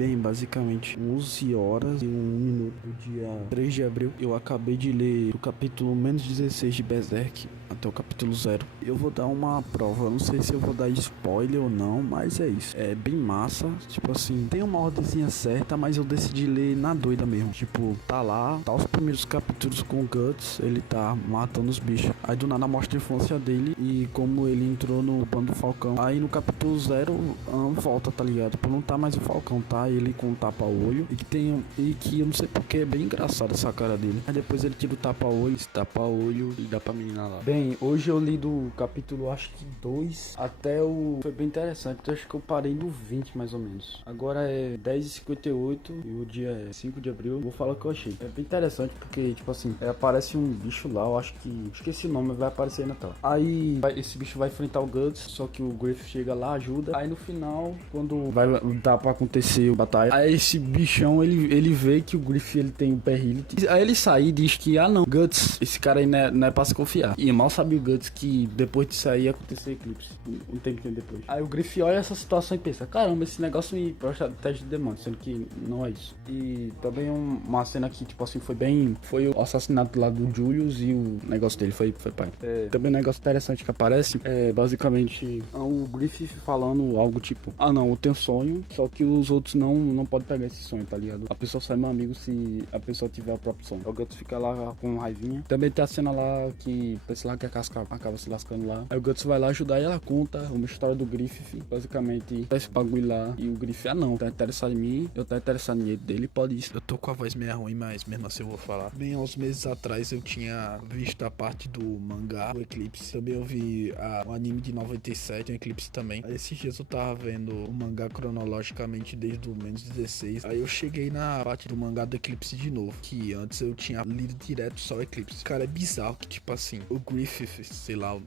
Bem, basicamente 11 horas e 1 minuto do dia 3 de abril, eu acabei de ler o capítulo menos 16 de Berserk até o capítulo 0. Eu vou dar uma prova, eu não sei se eu vou dar spoiler ou não, mas é isso. É bem massa, tipo assim, tem uma ordemzinha certa, mas eu decidi ler na doida mesmo. Tipo, tá lá, tá os primeiros capítulos com o Guts, ele tá matando os bichos. Aí do nada mostra a infância dele e como ele entrou no bando do Falcão. Aí no capítulo 0, volta, tá ligado? Tipo, não tá mais o Falcão, tá? Ele com o tapa-olho e que eu não sei porque é bem engraçado essa cara dele. Aí depois ele tira o tapa-olho, esse tapa-olho e dá pra menina lá. Bem, hoje eu li do capítulo acho que 2 até o... Foi bem interessante, eu acho que eu parei no 20 mais ou menos. Agora é 10h58 e o dia é 5 de abril. Vou falar o que eu achei. É bem interessante porque, tipo assim, aparece um bicho lá, eu acho que esse nome vai aparecer aí na tela. Aí esse bicho vai enfrentar o Guts, só que o Griff chega lá, ajuda. Aí no final, quando vai dar pra acontecer a batalha, aí esse bichão, ele vê que o Griff, ele tem o Perrility. Aí ele sai e diz que, ah não, Guts, esse cara aí não é pra se confiar. E mal sabe o Guts que depois disso aí ia acontecer eclipse. Um tempo depois. Aí o Griff olha essa situação e pensa, caramba, esse negócio me presta teste de demônio, sendo que não é isso. E também uma cena que, tipo assim, foi o assassinato lá do Julius e o negócio dele foi pai. Também um negócio interessante que aparece é basicamente o Griffith falando algo tipo, ah não, eu tenho sonho, só que os outros não podem pegar esse sonho, tá ligado? A pessoa sai meu amigo se a pessoa tiver o próprio sonho. O Guts fica lá com raivinha. Também tem a cena lá que parece lá que a casca acaba se lascando lá. Aí o Guts vai lá ajudar e ela conta uma história do Griffith, basicamente esse bagulho lá. E o Griffith, ah não, tá interessado em mim, eu tô interessado em dele, pode isso. Eu tô com a voz meio ruim, mas mesmo assim eu vou falar. Bem, há uns meses atrás eu tinha visto a parte do mangá, o Eclipse. Também eu vi o anime de 97, o Eclipse também. Aí esses dias eu tava vendo o mangá cronologicamente desde o menos 16. Aí eu cheguei na parte do mangá do Eclipse de novo, que antes eu tinha lido direto só o Eclipse. Cara, é bizarro que tipo assim, o Griffith, sei lá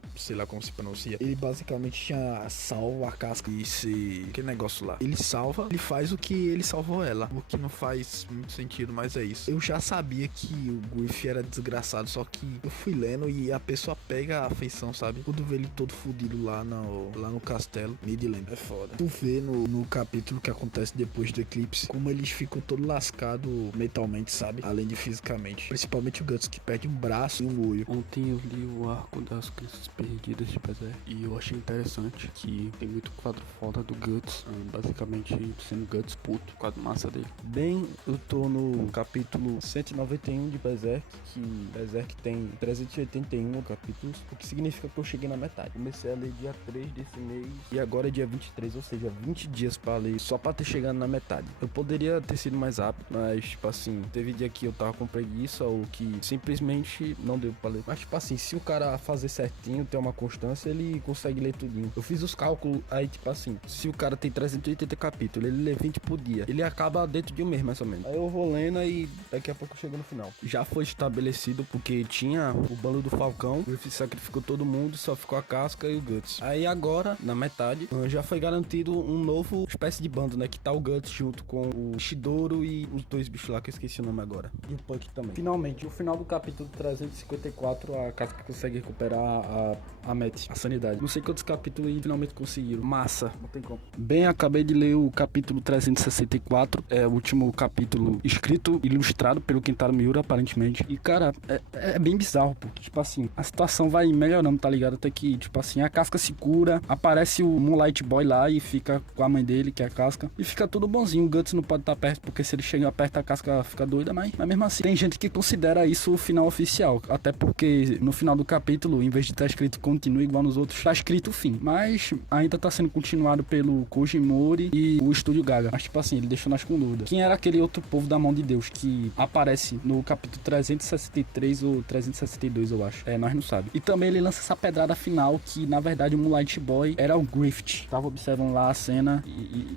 como se pronuncia, ele basicamente tinha salvo a casca e aquele negócio lá. Ele salva, ele faz o que ele salvou ela, o que não faz muito sentido, mas é isso. Eu já sabia que o Griffith era desgraçado, só que eu fui lendo e a pessoa pega a afeição, sabe? Quando vê ele todo fudido lá no castelo, Midland, é foda. Tu vê no capítulo que acontece depois do eclipse, como eles ficam todo lascado mentalmente, sabe? Além de fisicamente. Principalmente o Guts, que perde um braço e um olho. Ontem eu li o arco das crianças perdidas de Berserk e eu achei interessante que tem muito quadro foda do Guts, basicamente sendo Guts puto, quadro massa dele. Bem, eu tô no capítulo 191 de Berserk, que Berserk tem 381 capítulos, o que significa que eu cheguei na metade. Comecei a ler dia 3 desse mês e agora é dia 23, ou seja, 20 dias pra ler, só pra ter chegado na metade. Eu poderia ter sido mais rápido, mas tipo assim, teve dia que eu tava com preguiça ou que simplesmente não deu pra ler. Mas tipo assim, se o cara fazer certinho, ter uma constância, ele consegue ler tudinho. Eu fiz os cálculos, aí tipo assim, se o cara tem 380 capítulos, ele lê 20 por dia, ele acaba dentro de um mês mais ou menos. Aí eu vou lendo e daqui a pouco eu chego no final. Já foi estabelecido porque tinha o bando do Falcão, o Griffith sacrificou todo mundo, só ficou a casca e o Guts. Aí agora, na metade, já foi garantido um novo espécie de bando, né? Que tá o Guts junto com o Shidoro e os dois bichos lá, que eu esqueci o nome agora. E o Punk também. Finalmente, no final do capítulo 354, a casca consegue recuperar a Met, a sanidade. Não sei quantos capítulos e finalmente conseguiram. Massa, não tem como. Bem, acabei de ler o capítulo 364, é o último capítulo escrito, ilustrado pelo Kentaro Miura, aparentemente. E cara, é bem bizarro, porque tipo assim, a situação vai melhorando, tá ligado? Até que, tipo assim, a casca se cura, aparece o Moonlight Boy lá e fica com a mãe dele, que é a casca, e fica tudo bonzinho. O Guts não pode estar perto, porque se ele chega perto, a casca fica doida, mas mesmo assim, tem gente que considera isso o final oficial, até porque no final do capítulo, em vez de estar escrito continua igual nos outros, tá escrito fim, mas ainda tá sendo continuado pelo Koji Mori e o Estúdio Gaga. Mas tipo assim, ele deixou nós com dúvida. Quem era aquele outro povo da mão de Deus que aparece no capítulo 363 ou 362, eu acho. Nós não sabemos. E também ele lança essa pedrada final que, na verdade, o Moonlight Boy era o Griffith. Tava observando lá a cena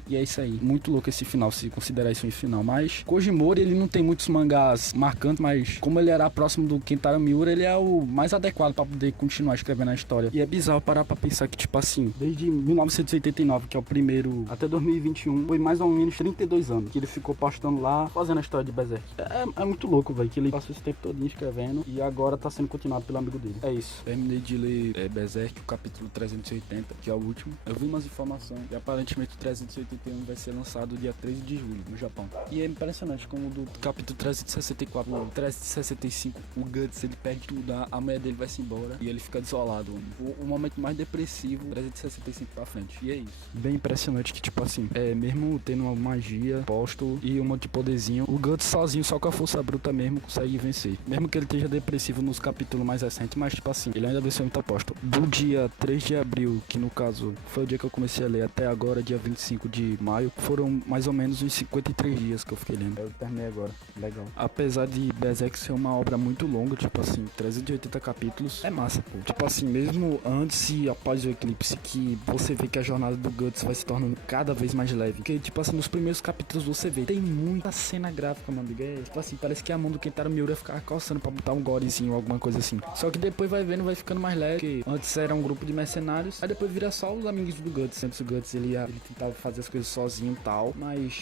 e é isso aí. Muito louco esse final, se considerar isso um final. Mas Koji Mori, ele não tem muitos mangás marcantes, mas como ele era próximo do Kentaro Miura, ele é o mais adequado pra poder continuar escrevendo a história. E é bizarro parar pra pensar que, tipo assim, desde 1989, que é o primeiro, até 2021, foi mais ou menos 32 anos que ele ficou postando lá, fazendo a história de Berserk. É muito louco, velho, que ele passou esse tempo todo escrevendo e agora tá sendo continuado pelo amigo dele. É isso. Terminei de ler Berserk, o capítulo 380, que é o último. Eu vi umas informações e aparentemente o 381 vai ser lançado lançado dia 13 de julho no Japão. E é impressionante como do capítulo 364 ao 365 o Guts ele perde tudo, a mulher dele vai se embora e ele fica desolado, mano. O momento mais depressivo, 365 pra frente. E é isso. Bem impressionante que, tipo assim, mesmo tendo uma magia, apóstolo e um monte de poderzinho, o Guts sozinho, só com a força bruta mesmo, consegue vencer. Mesmo que ele esteja depressivo nos capítulos mais recentes, mas tipo assim, ele ainda venceu muito apóstolo. Do dia 3 de abril, que no caso foi o dia que eu comecei a ler, até agora, dia 25 de maio, foram mais ou menos uns 53 dias que eu fiquei lendo. Eu terminei agora. Legal. Apesar de Berserk ser uma obra muito longa, tipo assim, 380 capítulos, é massa, pô. Tipo assim, mesmo antes e após o eclipse, que você vê que a jornada do Guts vai se tornando cada vez mais leve. Porque, tipo assim, nos primeiros capítulos você vê, tem muita cena gráfica, mano. Tipo assim, parece que a mão do Kentaro Miura ia ficar coçando pra botar um gorezinho ou alguma coisa assim. Só que depois vai vendo, vai ficando mais leve. Porque antes era um grupo de mercenários, aí depois vira só os amigos do Guts. Antes o Guts, ele tentava fazer as coisas sozinho e tal.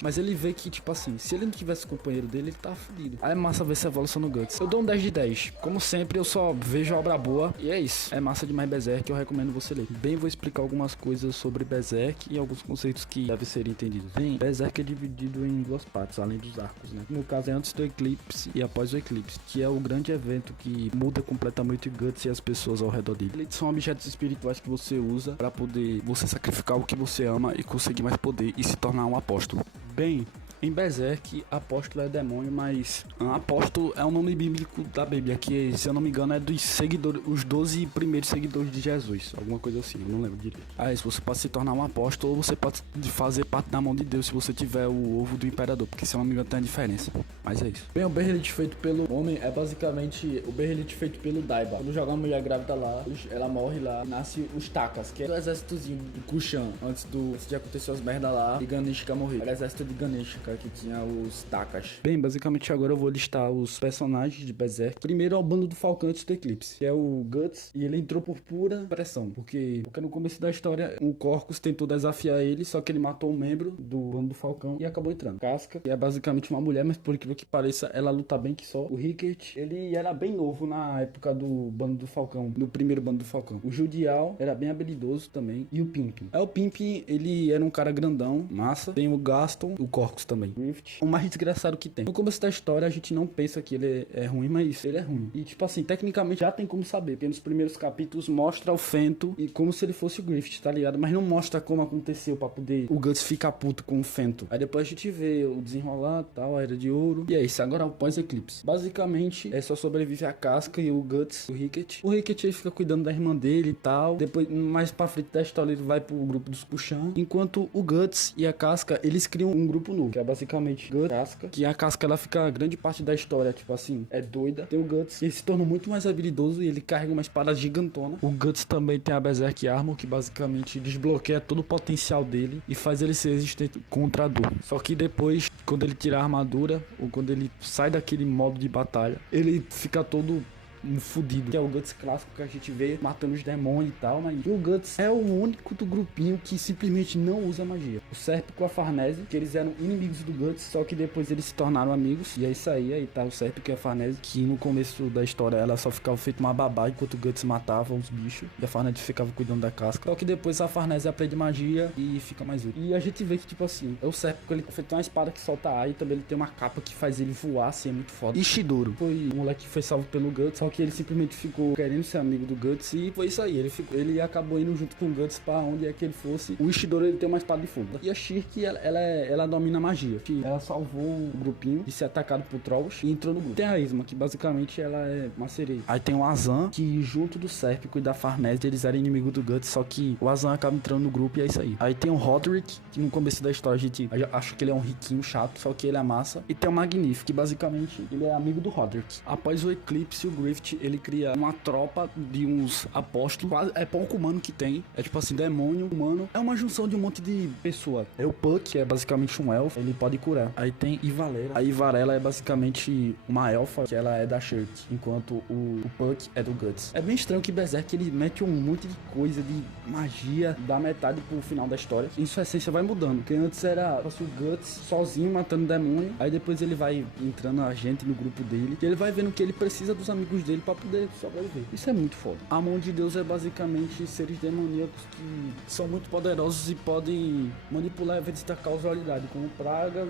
Mas ele vê que, tipo assim, se ele não tivesse companheiro dele, ele tava fudido. Aí é massa ver essa evolução no Guts. Eu dou um 10 de 10. Como sempre, eu só vejo a obra boa. E é isso. É massa demais Berserk, eu recomendo você ler. Bem, vou explicar algumas coisas sobre Berserk e alguns conceitos que devem ser entendidos. Bem, Berserk é dividido em duas partes, além dos arcos, né? No caso é antes do eclipse e após o eclipse, que é o grande evento que muda completamente o Guts e as pessoas ao redor dele. Eles são objetos espirituais que você usa para poder você sacrificar o que você ama e conseguir mais poder e se tornar um apóstolo. Bem, em Berserk, apóstolo é demônio, mas apóstolo é um nome bíblico da Bíblia, que, se eu não me engano, é dos seguidores, os 12 primeiros seguidores de Jesus, alguma coisa assim, eu não lembro direito. Aí, se você pode se tornar um apóstolo, ou você pode fazer parte da mão de Deus se você tiver o ovo do imperador, porque, se eu não me engano, tem a diferença. Mas é isso. Bem, o Berrelit feito pelo homem é basicamente o Berrelit feito pelo Daiba. Quando joga uma mulher grávida lá, ela morre lá, nasce os Takas, que é o exércitozinho do Kushan, antes de acontecer as merdas lá, e Ganeshka morrer. Era o exército de Ganeshka, que tinha os Takas. Bem, basicamente agora eu vou listar os personagens de Berserk. Primeiro é o bando do Falcão antes do eclipse, que é o Guts, e ele entrou por pura pressão, porque no começo da história o Corcus tentou desafiar ele, só que ele matou um membro do bando do Falcão e acabou entrando. Casca, que é basicamente uma mulher, mas por incrível que pareça, ela luta bem que só. O Rickert, ele era bem novo na época do bando do Falcão, no primeiro bando do Falcão. O Judial era bem habilidoso também, e o Pimpin. O Pimpin, ele era um cara grandão, massa. Tem o Gaston, o Corcus também. Griffith, o mais desgraçado que tem. No começo da história a gente não pensa que ele é ruim, mas ele é ruim. E tipo assim, tecnicamente já tem como saber, porque nos primeiros capítulos mostra o Fento e como se ele fosse o Griffith, tá ligado? Mas não mostra como aconteceu pra poder o Guts ficar puto com o Fento. Aí depois a gente vê o desenrolar, tal, a Era de Ouro. E é isso, agora o pós-eclipse. Basicamente é só sobrevive a Casca e o Guts, o Rickert. O Rickert ele fica cuidando da irmã dele e tal. Depois, mais pra frente da história, ele vai pro grupo dos Kushan. Enquanto o Guts e a Casca, eles criam um grupo novo, que é basicamente Guts, Casca, que a Casca ela fica grande parte da história, tipo assim, é doida. Tem o Guts, ele se torna muito mais habilidoso e ele carrega uma espada gigantona. O Guts também tem a Berserk Armor, que basicamente desbloqueia todo o potencial dele e faz ele ser resistente contra a dor. Só que depois, quando ele tira a armadura, ou quando ele sai daquele modo de batalha, ele fica todo um fudido, que é o Guts clássico que a gente vê matando os demônios e tal, mas o Guts é o único do grupinho que simplesmente não usa magia. O Serp com a Farnese, que eles eram inimigos do Guts, só que depois eles se tornaram amigos, e é isso aí tá o Serp com a Farnese, que no começo da história ela só ficava feito uma babá enquanto o Guts matava os bichos, e a Farnese ficava cuidando da casca, só que depois a Farnese aprende magia e fica mais útil. E a gente vê que, tipo assim, é o Serp com ele feito uma espada que solta ar, e também ele tem uma capa que faz ele voar, assim, é muito foda. E Shidoro foi um moleque que foi salvo pelo Guts, só que ele simplesmente ficou querendo ser amigo do Guts e foi isso aí, ele acabou indo junto com o Guts pra onde é que ele fosse. O Ishidori ele tem uma espada de fogo. E a Shirk, ela domina a magia, que ela salvou o grupinho de ser atacado por Trolls e entrou no grupo. Tem a Isma, que basicamente ela é uma sereia. Aí tem o Azan, que junto do Serpico e da Farnese eles eram inimigos do Guts, só que o Azan acaba entrando no grupo e é isso aí. Aí tem o Roderick, que no começo da história a gente acha que ele é um riquinho chato, só que ele é massa. E tem o Magnific, que basicamente ele é amigo do Roderick. Após o eclipse, o Griffith ele cria uma tropa de uns apóstolos. É pouco humano que tem. É tipo assim, demônio, humano. É uma junção de um monte de pessoa. É o Puck, que é basicamente um elfo. Ele pode curar. Aí tem Ivalera. A Ivarela é basicamente uma elfa, que ela é da Shirt. Enquanto o Puck é do Guts. É bem estranho que Berserk ele mete um monte de coisa, de magia, da metade pro final da história. Em sua essência vai mudando. Porque antes era o Guts sozinho matando demônio. Aí depois ele vai entrando a gente no grupo dele. E ele vai vendo que ele precisa dos amigos dele dele pra poder sobreviver. Isso é muito foda. A mão de Deus é basicamente seres demoníacos que são muito poderosos e podem manipular eventos da causalidade, como pragas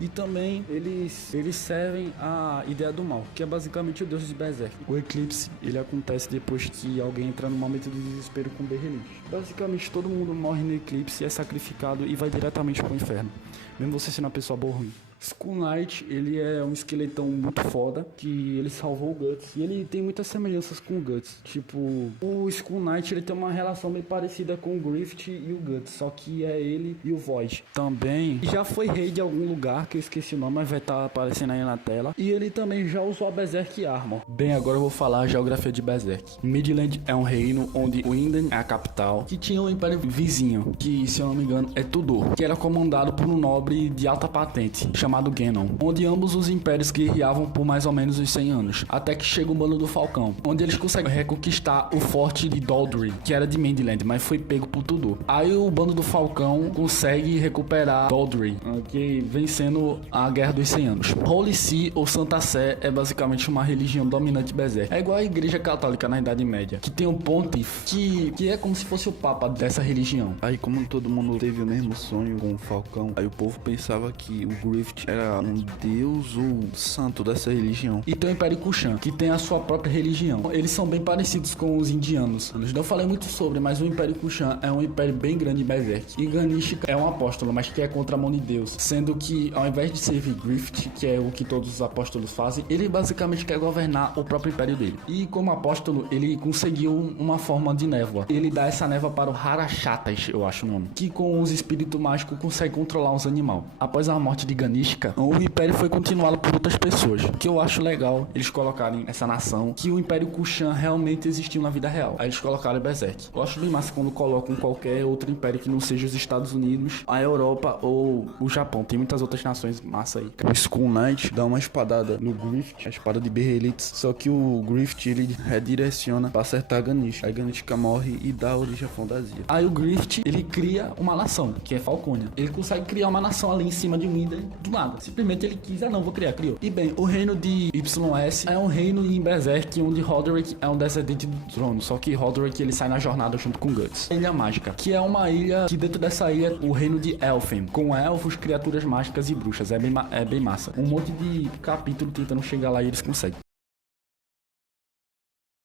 e também eles servem a ideia do mal, que é basicamente o deus de Berserk. O eclipse, ele acontece depois que alguém entra num momento de desespero com Berrelich. Basicamente todo mundo morre no eclipse, é sacrificado e vai diretamente pro inferno, mesmo você sendo uma pessoa boa ou ruim. Skull Knight, ele é um esqueletão muito foda, que ele salvou o Guts, e ele tem muitas semelhanças com o Guts. Tipo, o Skull Knight, ele tem uma relação bem parecida com o Griffith e o Guts, só que é ele e o Void. Também, já foi rei de algum lugar, que eu esqueci o nome, mas vai estar aparecendo aí na tela. E ele também já usou a Berserk Armor. Bem, agora eu vou falar a geografia de Berserk. Midland é um reino onde Winden é a capital, que tinha um império vizinho, que se eu não me engano é Tudor, que era comandado por um nobre de alta patente, chamado Ganon, onde ambos os impérios guerreavam por mais ou menos uns 100 anos, até que chega o bando do Falcão, onde eles conseguem reconquistar o forte de Doldry, que era de Midland, mas foi pego por Tudor. Aí o bando do Falcão consegue recuperar Doldry, ok, vencendo a Guerra dos 100 anos. Holy See, ou Santa Sé, é basicamente uma religião dominante berserk. É igual a Igreja Católica na Idade Média, que tem um pontífice, que é como se fosse o papa dessa religião. Aí como todo mundo teve o mesmo sonho com o Falcão, aí o povo pensava que o Griffith era um deus ou santo dessa religião. E tem o Império Kushan, que tem a sua própria religião. Eles são bem parecidos com os indianos. Eu não falei muito sobre, mas o Império Kushan é um império bem grande em Berserk. E Ganishka é um apóstolo, mas que é contra a mão de Deus. Sendo que, ao invés de servir Griffith, que é o que todos os apóstolos fazem, ele basicamente quer governar o próprio império dele. E como apóstolo, ele conseguiu uma forma de névoa. Ele dá essa névoa para o Harachatas, eu acho o nome, que com os espíritos mágicos consegue controlar os animais. Após a morte de Ganishka, o império foi continuado por outras pessoas, que eu acho legal eles colocarem essa nação, que o Império Kushan realmente existiu na vida real. Aí eles colocaram Berserk. Eu acho bem massa quando colocam qualquer outro império que não seja os Estados Unidos, a Europa ou o Japão. Tem muitas outras nações massa aí. O Skull Knight dá uma espadada no Griffith, a espada de Berrelitz, só que o Griffith ele redireciona pra acertar a Ganishka. Aí Ganishka morre e dá origem à fantasia. Aí o Griffith, ele cria uma nação, que é Falconia. Ele consegue criar uma nação ali em cima de Winden do nada. Simplesmente ele quis, não, vou criar, criou. E bem, o reino de YS é um reino em Berserk onde Roderick é um descendente do trono, só que Roderick ele sai na jornada junto com Guts. Ilha Mágica, que é uma ilha que dentro dessa ilha o reino de Elfen, com elfos, criaturas mágicas e bruxas. É bem massa. Um monte de capítulo tentando chegar lá e eles conseguem.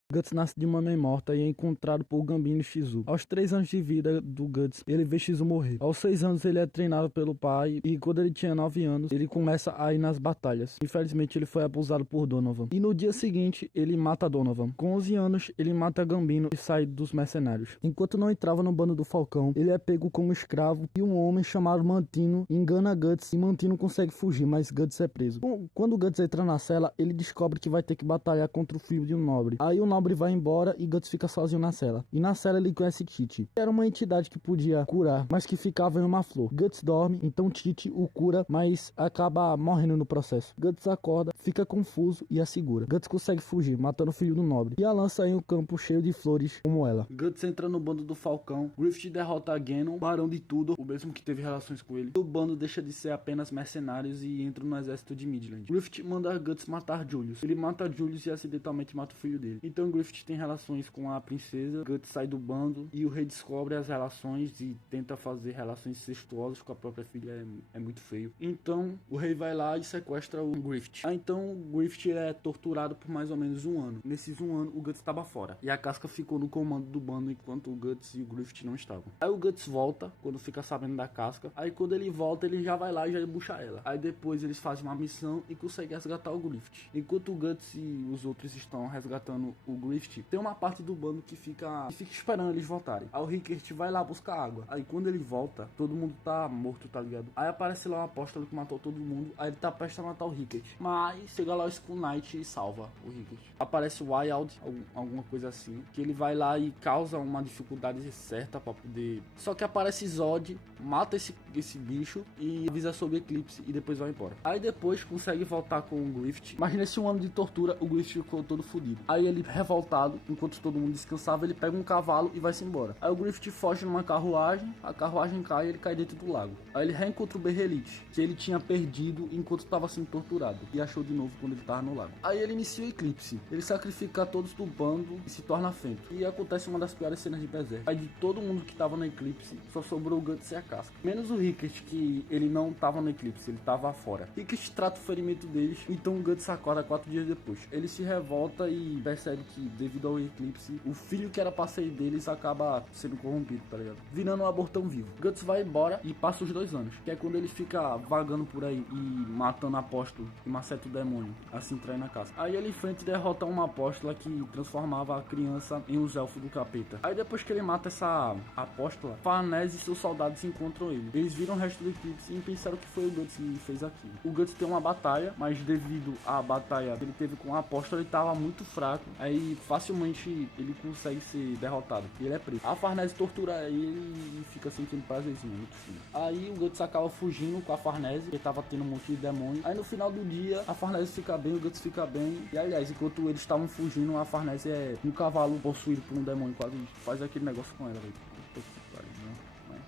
Guts nasce de uma mãe morta e é encontrado por Gambino Shizu. Aos 3 anos de vida do Guts, ele vê Shizu morrer. Aos 6 anos ele é treinado pelo pai e quando ele tinha 9 anos, ele começa a ir nas batalhas. Infelizmente ele foi abusado por Donovan. E no dia seguinte, ele mata Donovan. Com 11 anos, ele mata Gambino e sai dos mercenários. Enquanto não entrava no bando do Falcão, ele é pego como escravo e um homem chamado Mantino engana Guts e Mantino consegue fugir, mas Guts é preso. Quando Guts entra na cela, ele descobre que vai ter que batalhar contra o filho de um nobre. Aí o nobre vai embora e Guts fica sozinho na cela. E na cela ele conhece Tite. Era uma entidade que podia curar, mas que ficava em uma flor. Guts dorme, então Tite o cura, mas acaba morrendo no processo. Guts acorda, fica confuso e a segura. Guts consegue fugir, matando o filho do nobre. E a lança em um campo cheio de flores como ela. Guts entra no bando do Falcão. Griffith derrota Ganon, barão de Tudor, o mesmo que teve relações com ele. O bando deixa de ser apenas mercenários e entra no exército de Midland. Griffith manda Guts matar Julius. Ele mata Julius e acidentalmente mata o filho dele. Então Griffith tem relações com a princesa, Guts sai do bando e o rei descobre as relações e tenta fazer relações incestuosas com a própria filha, é muito feio. Então o rei vai lá e sequestra o Griffith. Então o Griffith é torturado por mais ou menos um ano. Nesses um ano o Guts estava fora e a Casca ficou no comando do bando enquanto o Guts e o Griffith não estavam. Aí o Guts volta quando fica sabendo da Casca. Aí quando ele volta ele já vai lá e já bucha ela. Aí depois eles fazem uma missão e conseguem resgatar o Griffith. Enquanto o Guts e os outros estão resgatando o Griffith, tem uma parte do bando que fica esperando eles voltarem. Aí o Rickert vai lá buscar água. Aí quando ele volta, todo mundo tá morto, tá ligado? Aí aparece lá um apóstolo que matou todo mundo. Aí ele tá prestes a matar o Rickert. Mas chega lá o Skull Knight e salva o Rickert. Aparece o Wild, alguma coisa assim, que ele vai lá e causa uma dificuldade certa pra poder... Só que aparece Zod, mata esse bicho e avisa sobre o eclipse e depois vai embora. Aí depois consegue voltar com o Griffith. Mas nesse um ano de tortura, o Griffith ficou todo fodido. Aí ele, revoltado, enquanto todo mundo descansava, ele pega um cavalo e vai-se embora. Aí o Griffith foge numa carruagem, a carruagem cai e ele cai dentro do lago. Aí ele reencontra o Berrelite, que ele tinha perdido enquanto estava sendo torturado, e achou de novo quando ele tava no lago. Aí ele inicia o eclipse, ele sacrifica todos do bando e se torna Fento. E acontece uma das piores cenas de Berserk. Aí de todo mundo que tava no eclipse, só sobrou o Guts e a Casca. Menos o Rickert, que ele não tava no eclipse, ele tava fora. Rickert trata o ferimento deles, então o Guts acorda 4 dias depois. Ele se revolta e percebe que devido ao eclipse, o filho que era parceiro deles acaba sendo corrompido, tá ligado? Virando um abortão vivo. Guts vai embora e passa os 2 anos, que é quando ele fica vagando por aí e matando apóstolo e maceta o demônio, assim trai na casa. Aí ele enfrenta e derrota uma apóstola que transformava a criança em uns elfos do capeta. Aí depois que ele mata essa apóstola, Farnese e seus soldados encontram ele. Eles viram o resto do eclipse e pensaram que foi o Guts que fez aquilo. O Guts tem uma batalha, mas devido à batalha que ele teve com a apóstola, ele tava muito fraco. Aí facilmente ele consegue ser derrotado e ele é preso. A Farnese tortura ele e fica sentindo prazerzinho, muito fino. Aí o Guts acaba fugindo com a Farnese, que tava tendo um monte de demônio. Aí no final do dia, a Farnese fica bem, o Guts fica bem. E aliás, enquanto eles estavam fugindo, a Farnese é um cavalo possuído por um demônio, quase faz aquele negócio com ela, velho.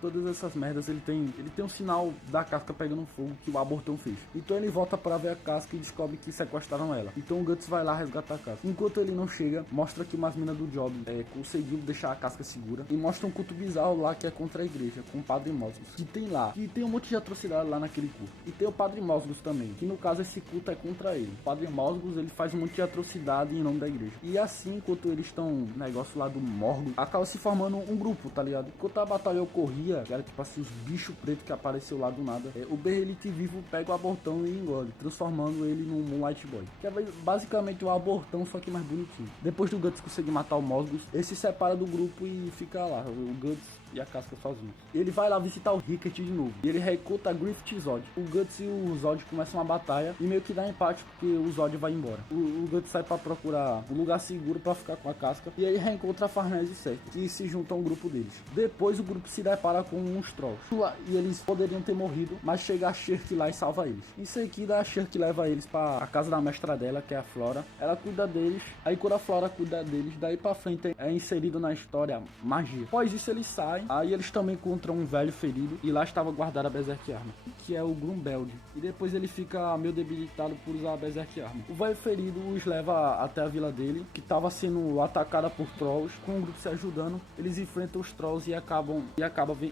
Todas essas merdas ele tem um sinal da casca pegando fogo que o abortão fez. Então ele volta para ver a casca e descobre que sequestraram ela. Então o Guts vai lá resgatar a casca. Enquanto ele não chega, mostra que umas minas do Job conseguiu deixar a casca segura. E mostra um culto bizarro lá que é contra a igreja, com o Padre Mosgos. Que tem lá. E tem um monte de atrocidade lá naquele culto. E tem o Padre Mosgos também. Que no caso esse culto é contra ele. O Padre Mosgos ele faz um monte de atrocidade em nome da igreja. E assim, enquanto eles estão no negócio lá do Morgo, acaba se formando um grupo, tá ligado? Enquanto a batalha ocorria, que era tipo assim, os bichos pretos que apareceu lá do nada. O Berrelite vivo pega o abortão e engole, transformando ele num Moonlight Boy. Que é basicamente o abortão, só que mais bonitinho. Depois do Guts conseguir matar o Mosgos, ele se separa do grupo e fica lá, o Guts e a casca sozinho. Ele vai lá visitar o Rickert de novo. E ele recruta Griffith e Zod. O Guts e o Zod começam uma batalha e meio que dá empate porque o Zod vai embora. O Guts sai pra procurar um lugar seguro pra ficar com a casca. E aí reencontra a Farnese e Seth, que se juntam ao grupo deles. Depois o grupo se depara com uns trolls. E eles poderiam ter morrido, mas chega a Shirk lá e salva eles. Em seguida a Shirk leva eles pra casa da mestra dela, que é a Flora. Ela cuida deles. Aí quando a Flora cuida deles, daí pra frente é inserido na história magia. Após isso eles saem. Aí eles também encontram um velho ferido e lá estava guardada a Berserk Arma, que é o Grumbeld. E depois ele fica meio debilitado por usar a Berserk Arma. O velho ferido os leva até a vila dele, que estava sendo atacada por trolls. Com o grupo se ajudando, eles enfrentam os trolls e acabam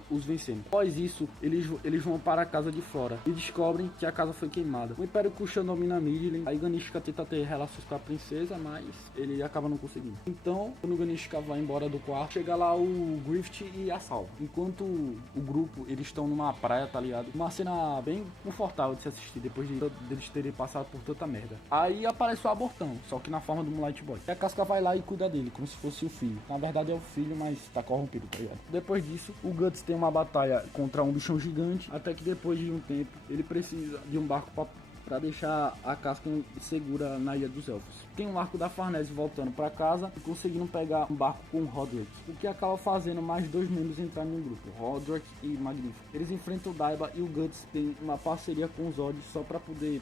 os vencendo. Após isso, eles vão para a casa de Flora e descobrem que a casa foi queimada. O Império Kushan domina Midlin. Aí Ganishka tenta ter relações com a princesa, mas ele acaba não conseguindo. Então, quando o Ganishka vai embora do quarto, chega lá o Griffith e a salva. Enquanto o grupo, eles estão numa praia, tá ligado? Uma cena bem confortável de se assistir, depois deles terem passado por tanta merda. Aí aparece o abortão, só que na forma do Moonlight Boy. E a casca vai lá e cuida dele, como se fosse o filho. Na verdade é o filho, mas tá corrompido, tá ligado? Depois disso, o Guts tem uma batalha contra um bichão gigante, até que depois de um tempo, ele precisa de um barco pra deixar a casca segura na Ilha dos Elfos. Tem um arco da Farnese voltando pra casa e conseguindo pegar um barco com o Roderick, o que acaba fazendo mais 2 membros entrarem no grupo, Roderick e Magnífico. Eles enfrentam o Daiba e o Guts tem uma parceria com os Zod só pra poder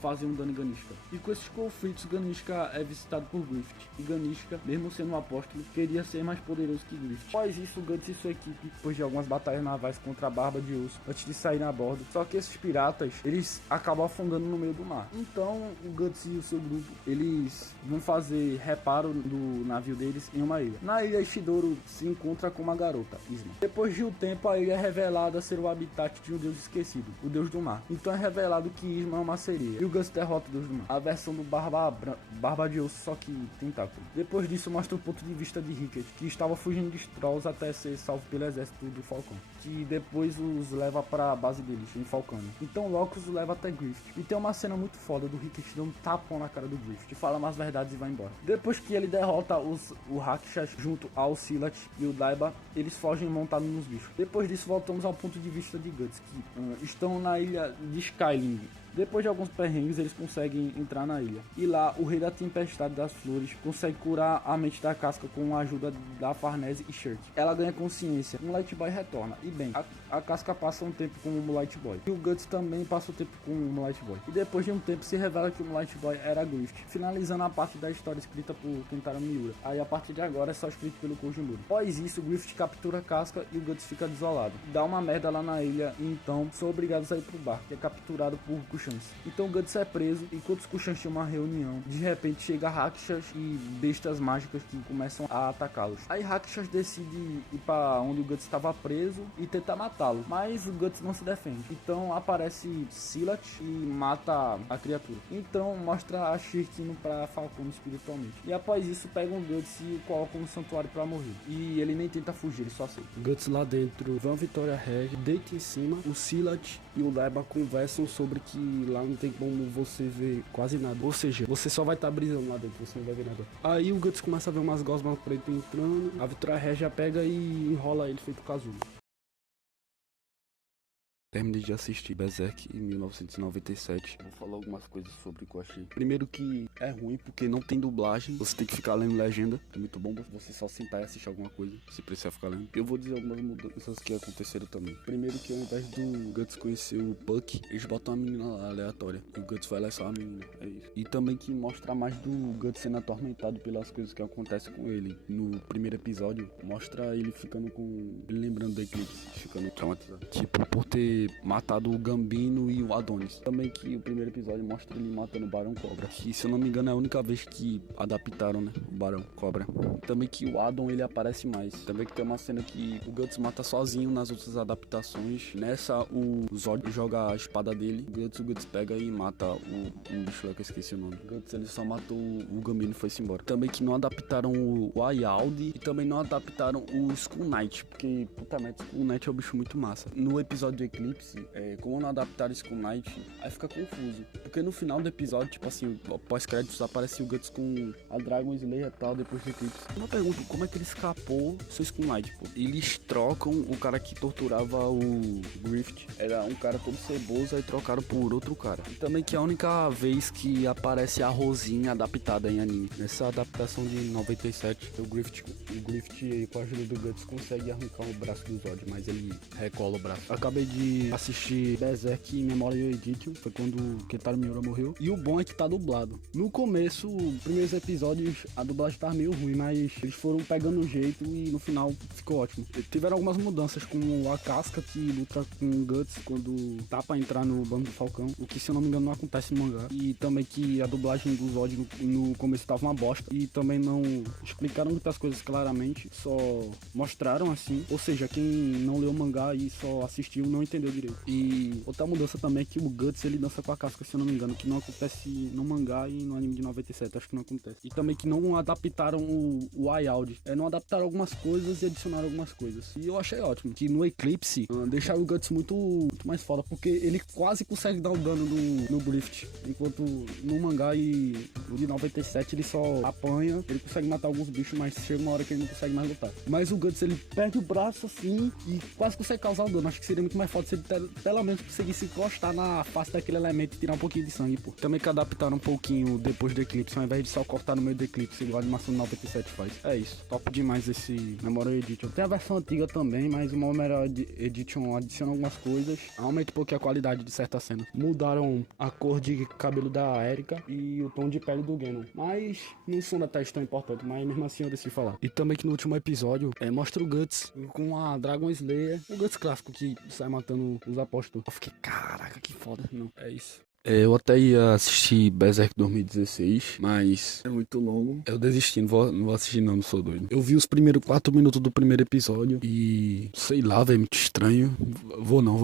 fazer um dano em Ganishka. E com esses conflitos, Ganishka é visitado por Griffith. E Ganishka, mesmo sendo um apóstolo, queria ser mais poderoso que Griffith. Após isso, o Guts e sua equipe, depois de algumas batalhas navais contra a Barba de Osso, antes de sair a bordo. Só que esses piratas, eles acabam afundando no meio do mar. Então, o Guts e o seu grupo, eles vão fazer reparo do navio deles em uma ilha. Na ilha, Ishidoro se encontra com uma garota, Isma. Depois de um tempo, a ilha é revelada ser o habitat de um deus esquecido, o deus do mar. Então é revelado que Isma é uma sereia. E o Guts derrota o deus do mar. A versão do Barba de Osso, só que tentáculo. Depois disso, mostra o ponto de vista de Rickert, que estava fugindo de Trolls até ser salvo pelo exército do Falcão, que depois os leva para a base deles, em Falcão. Então Locus os leva até Griffith. E tem uma cena muito foda do Rickert dando um tapão na cara do Griffith, fala umas verdades e vai embora. Depois que ele derrota o Rakshas junto ao Silat e o Daiba, eles fogem montados nos bichos. Depois disso, voltamos ao ponto de vista de Guts, que estão na ilha de Skyling. Depois de alguns perrengues, eles conseguem entrar na ilha. E lá, o Rei da Tempestade das Flores consegue curar a mente da casca com a ajuda da Farnese e Shirk. Ela ganha consciência. Um Light Boy retorna. E bem, A Casca passa um tempo com o Moonlight Boy. E o Guts também passa um tempo com o Moonlight Boy. E depois de um tempo se revela que o Moonlight Boy era Grift, finalizando a parte da história escrita por Kentaro Miura. Aí a partir de agora é só escrito pelo Koji Mura. Após isso, o Grift captura a Casca e o Guts fica desolado. Dá uma merda lá na ilha e então são obrigados a ir pro bar, que é capturado por Kushans. Então o Guts é preso e enquanto os Kushans tinham uma reunião, de repente chega Rakshas e bestas mágicas que começam a atacá-los. Aí Rakshas decide ir para onde o Guts estava preso e tentar matá-lo, mas o Guts não se defende. Então aparece Silat e mata a criatura. Então mostra a Shirk indo para Falcone espiritualmente. E após isso pegam o Guts e o colocam no santuário para morrer. E ele nem tenta fugir, ele só aceita. Guts lá dentro, Van Vitória Reg, deita em cima, o Silat e o Leba conversam sobre que lá não tem como você ver quase nada. Ou seja, você só vai estar brisando lá dentro, você não vai ver nada. Aí o Guts começa a ver umas gosmas pretas entrando, a Vitória Regia pega e enrola ele feito Kazuma. Terminei de assistir Berserk em 1997. Vou falar algumas coisas sobre o que eu achei. Primeiro que é ruim porque não tem dublagem. Você tem que ficar lendo legenda. É muito bom você só sentar e assistir alguma coisa. Se precisar ficar lendo. Eu vou dizer algumas mudanças que aconteceram também. Primeiro que ao invés do Guts conhecer o Puck, eles botam uma menina lá aleatória. E o Guts vai lá e só a menina. É isso. E também que mostra mais do Guts sendo atormentado pelas coisas que acontecem com ele. No primeiro episódio, mostra ele ficando com... ele lembrando do Eclipse, ficando traumatizado. Tipo, por ter matado o Gambino e o Adonis. Também que o primeiro episódio mostra ele matando o Barão Cobra. Que, se eu não me engano, é a única vez que adaptaram, né? O Barão Cobra. Também que o Adon, ele aparece mais. Também que tem uma cena que o Guts mata sozinho nas outras adaptações. Nessa, o Zod joga a espada dele. O Guts pega e mata um bicho lá que eu esqueci o nome. O Guts, ele só matou o Gambino e foi-se embora. Também que não adaptaram o Ayaldi. E também não adaptaram o Skull Knight. Porque, puta merda, Skull Knight é um bicho muito massa. No episódio do Eclipse, como não adaptaram Skull Knight, aí fica confuso. Porque no final do episódio, tipo assim, pós-créditos, aparece o Guts com a Dragon Slayer e tal, depois do Eclipse. Eu pergunto, como é que ele escapou seu Skull Knight, pô? Eles trocam o cara que torturava o Grift. Era um cara todo ceboso, aí trocaram por outro cara. E também que é a única vez que aparece a Rosinha adaptada em anime. Nessa adaptação de 97, o Grift, com a ajuda do Guts, consegue arrancar o braço do Zod, mas ele recola o braço. Acabei de assistir Berserk Memorial Edition, foi quando o Kentaro Miura morreu. E o bom é que tá dublado. No começo, os primeiros episódios, a dublagem tava meio ruim, mas eles foram pegando o jeito e no final ficou ótimo. Tiveram algumas mudanças, como a Casca, que luta com o Guts quando tá pra entrar no bando do Falcão, o que, se eu não me engano, não acontece no mangá. E também que a dublagem do Zod no começo tava uma bosta. E também não explicaram muitas coisas claramente, só mostraram assim. Ou seja, quem não leu o mangá e só assistiu não entendeu direito. E outra mudança também é que o Guts, ele dança com a Casca, se eu não me engano, que não acontece no mangá e no anime de 97, acho que não acontece. E também que não adaptaram o Ayaldi. Não adaptaram algumas coisas e adicionaram algumas coisas. E eu achei ótimo. Que no Eclipse, deixaram o Guts muito mais foda, porque ele quase consegue dar o dano no Grift. Enquanto no mangá e no de 97 ele só apanha, ele consegue matar alguns bichos, mas chega uma hora que ele não consegue mais lutar. Mas o Guts, ele perde o braço assim e quase consegue causar o dano. Acho que seria muito mais foda se ele pelo menos conseguisse encostar na face daquele elemento e tirar um pouquinho de sangue, pô. Também que adaptaram um pouquinho depois do Eclipse, ao invés de só cortar no meio do Eclipse, igual a animação do 97 faz. É isso, top demais esse Memorial Edition. Tem a versão antiga também, mas o Memorial Edition adiciona algumas coisas, aumenta um pouquinho a qualidade de certas cenas. Mudaram a cor de cabelo da Erika e o tom de pele do Genon, mas não são detalhes tão importantes, mas mesmo assim eu decidi falar. E também que no último episódio mostra o Guts com a Dragon Slayer, o Guts clássico que sai matando os apóstolos. Eu fiquei, caraca, que foda. Não, é isso. Eu até ia assistir Berserk 2016, mas é muito longo. Eu desisti, não vou assistir não sou doido. Eu vi os primeiros 4 minutos do primeiro episódio e, sei lá, velho, muito estranho. Vou não.